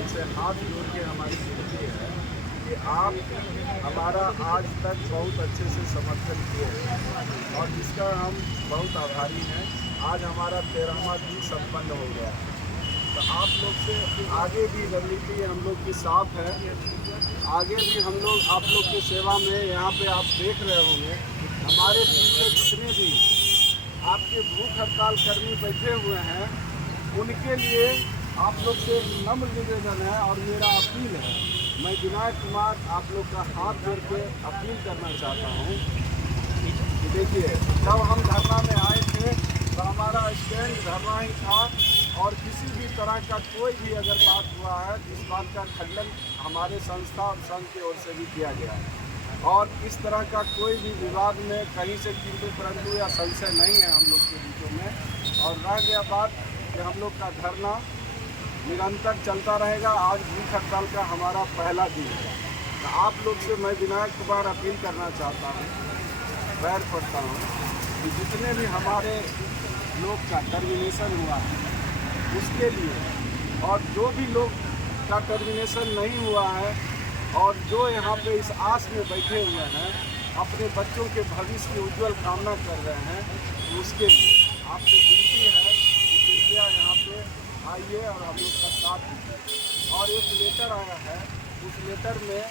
उनसे हाथ जोड़ के हमारी विनती है कि आप हमारा आज तक बहुत अच्छे से समर्थन किए हैं और जिसका हम बहुत आभारी हैं। आज हमारा 13वां दिन संपन्न हो गया है, तो आप लोग से आगे भी रणनीति हम लोग की साफ है। आगे भी हम लोग आप लोग की सेवा में यहाँ पे आप देख रहे होंगे, हमारे पीछे जितने भी आपके भूख हड़ताल कर्मी बैठे हुए हैं, उनके लिए आप लोग से नम्र निवेदन है और मेरा अपील है। मैं विनायक कुमार आप लोग का हाथ जोड़ के अपील करना चाहता हूँ कि देखिए, जब हम धरना में आए थे तो हमारा स्टैंड धरना ही था और किसी भी तरह का कोई भी अगर बात हुआ है, इस बात का खंडन हमारे संस्था और संघ की ओर से भी किया गया है और इस तरह का कोई भी विवाद में कहीं से किंतु परंतु या संशय नहीं है हम लोग के बीचों में। और रह गया बात कि हम लोग का धरना निरंतर चलता रहेगा। आज भूख हड़ताल का हमारा पहला दिन है, तो आप लोग से मैं विनायक कुमार अपील करना चाहता हूँ, पैर पड़ता हूँ कि जितने भी हमारे लोग का टर्मिनेशन हुआ है उसके लिए, और जो भी लोग का टर्मिनेशन नहीं हुआ है और जो यहाँ पे इस आस में बैठे हुए हैं, अपने बच्चों के भविष्य की उज्जवल कामना कर रहे हैं, तो उसके लिए आपसे विनती है कि कृपया यहाँ पे आइए और हम लोग का साथ दीजिए। और एक लेटर आया है, उस लेटर में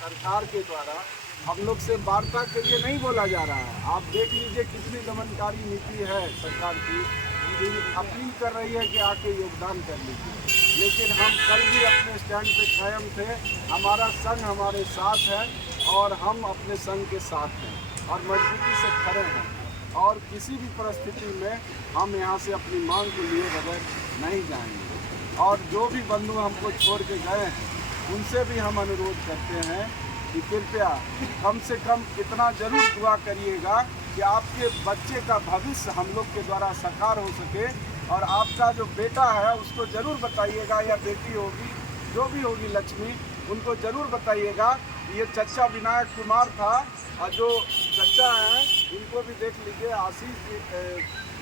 सरकार के द्वारा हम लोग से वार्ता के लिए नहीं बोला जा रहा है। आप देख लीजिए कितनी दमनकारी नीति है सरकार की, अपील कर रही है कि आके योगदान कर लीजिए। लेकिन हम कल भी अपने स्टैंड पे कायम थे, हमारा संघ हमारे साथ है और हम अपने संघ के साथ हैं और मजबूती से खड़े हैं और किसी भी परिस्थिति में हम यहाँ से अपनी मांग को लिए बगैर नहीं जाएंगे। और जो भी बंधु हमको छोड़ के गए हैं, उनसे भी हम अनुरोध करते हैं कि कृपया कम से कम इतना जरूर दुआ करिएगा कि आपके बच्चे का भविष्य हम लोग के द्वारा साकार हो सके। और आपका जो बेटा है उसको ज़रूर बताइएगा, या बेटी होगी, जो भी होगी लक्ष्मी, उनको ज़रूर बताइएगा। ये चचा विनायक कुमार था और जो चचा हैं इनको भी देख लीजिए, आशीष जी,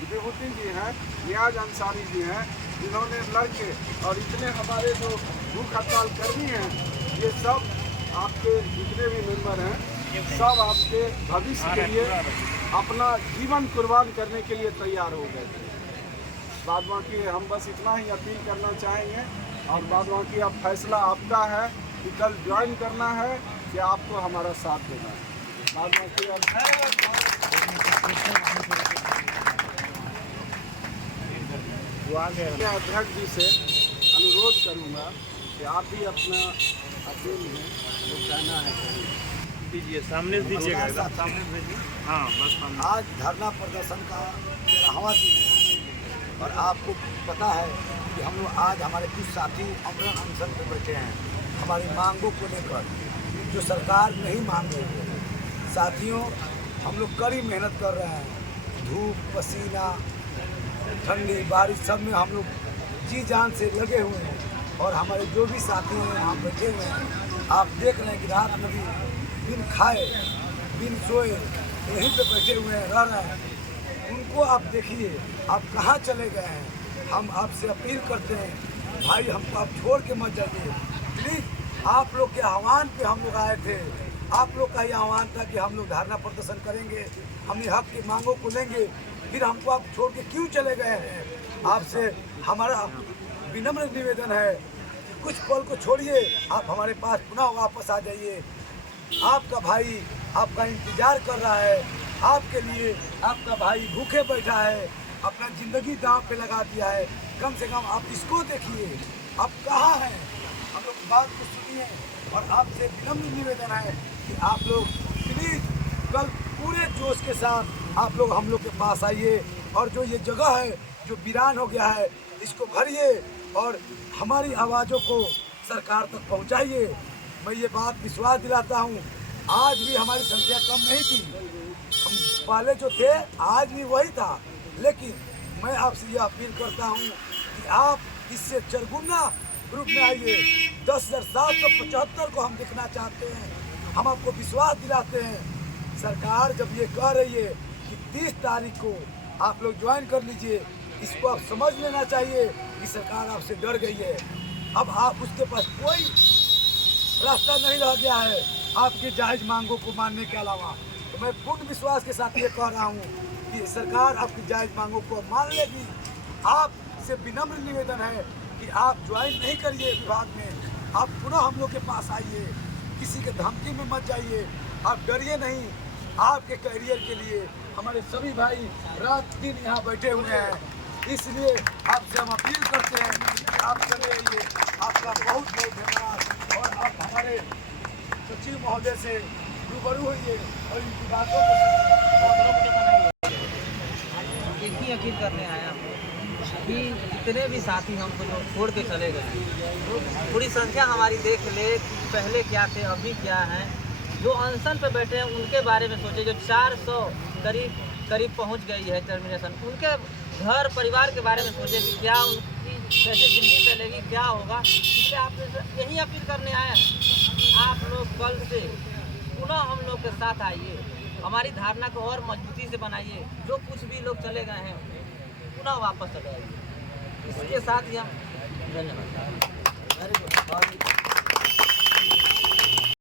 विभूति जी हैं, नियाज अंसारी जी हैं, जिन्होंने लड़के और इतने हमारे जो भूख हड़ताल कर्मी हैं, ये सब आपके जितने भी मेंबर हैं, सब आपके भविष्य के लिए अपना जीवन कुर्बान करने के लिए तैयार हो गए थे। बाद बाकी हम बस इतना ही अपील करना चाहेंगे और बाद बाकी अब फैसला आपका है कि कल ज्वाइन करना है कि आपको हमारा साथ देना है। बाद बाकी मैं अध्यक्ष जी से अनुरोध करूंगा कि आप भी अपना अपील में जो कहना है दीजिए, सामने से दीजिएगा, सामने से दीजिए। हाँ, बस सामने। आज धरना प्रदर्शन का 13वां दिन है और आपको पता है कि हम लोग आज हमारे कुछ साथी अमरण अनशन पर बैठे हैं हमारी मांगों को लेकर, जो सरकार नहीं मान रही है। साथियों, हम लोग कड़ी मेहनत कर रहे हैं, धूप पसीना ठंडी बारिश सब में हम लोग जी जान से लगे हुए हैं और हमारे जो भी साथी हैं यहाँ बैठे हुए हैं, आप देख रहे हैं कि रात में भी बिन खाए बिन सोए यहीं पे बैठे हुए हैं, रह रहे हैं। उनको आप देखिए, आप कहाँ चले गए हैं। हम आपसे अपील करते हैं, भाई हमको आप छोड़ के मत जाइए प्लीज़। आप लोग के आह्वान पे हम लोग आए थे, आप लोग का ही आह्वान था कि हम लोग धरना प्रदर्शन करेंगे, अपनी हक की मांगों को लेंगे, फिर हमको आप छोड़ के क्यों चले गए हैं। आपसे हमारा विनम्र निवेदन है कि कुछ पल को छोड़िए, आप हमारे पास पुनः वापस आ जाइए। आपका भाई आपका इंतजार कर रहा है, आपके लिए आपका भाई भूखे बैठा है, अपना ज़िंदगी दांव पे लगा दिया है। कम से कम आप इसको देखिए, आप कहाँ हैं। हम लोग बात को सुनिए और आपसे विनम्र निवेदन है कि आप लोग प्लीज़ कल पूरे जोश के साथ आप लोग हम लोग के पास आइए और जो ये जगह है जो वीरान हो गया है, इसको भरिए और हमारी आवाज़ों को सरकार तक पहुंचाइए। मैं ये बात विश्वास दिलाता हूं, आज भी हमारी संख्या कम नहीं थी, हम पहले जो थे आज भी वही था, लेकिन मैं आपसे ये अपील करता हूं कि आप इससे चरगुना ग्रुप में आइए। 10,775 को हम दिखना चाहते हैं। हम आपको विश्वास दिलाते हैं, सरकार जब ये कह रही है कि 30 तारीख को आप लोग ज्वाइन कर लीजिए, इसको आप समझ लेना चाहिए कि सरकार आपसे डर गई है। अब आप उसके पास कोई रास्ता नहीं रह गया है आपकी जायज़ मांगों को मानने के अलावा। तो मैं पूर्ण विश्वास के साथ ये कह रहा हूँ कि सरकार आपकी जायज़ मांगों को मान लेगी। आपसे विनम्र निवेदन है कि आप ज्वाइन नहीं करिए विभाग में, आप पुनः हम लोग के पास आइए, किसी के धमकी में मत जाइए, आप डरिए नहीं। आपके करियर के लिए हमारे सभी भाई रात दिन यहाँ बैठे हुए हैं, इसलिए आपसे हम अपील करते हैं कि आप चले आइए। आपका बहुत बहुत धन्यवाद। और आप हमारे सचिव महोदय से रूबरू होइए और इनकी बातों को एक ही अपील करने आया हूँ कि जितने भी साथी हमको जो छोड़ के चले गए, पूरी संख्या हमारी देख ले कि पहले क्या थे अभी क्या हैं। जो अनशन पे बैठे हैं उनके बारे में सोचे, जो 400 करीब पहुंच गई है टर्मिनेशन, उनके घर परिवार के बारे में सोचे कि क्या उनकी कैसे ज़िंदगी चलेगी, क्या होगा। इसलिए आप यही अपील करने आए हैं। आप लोग कल से पुनः हम लोग के साथ आइए, हमारी धारणा को और मजबूती से बनाइए। जो कुछ भी लोग चले गए हैं पुनः वापस चले आइए। इसके साथ ही हम धन्यवाद।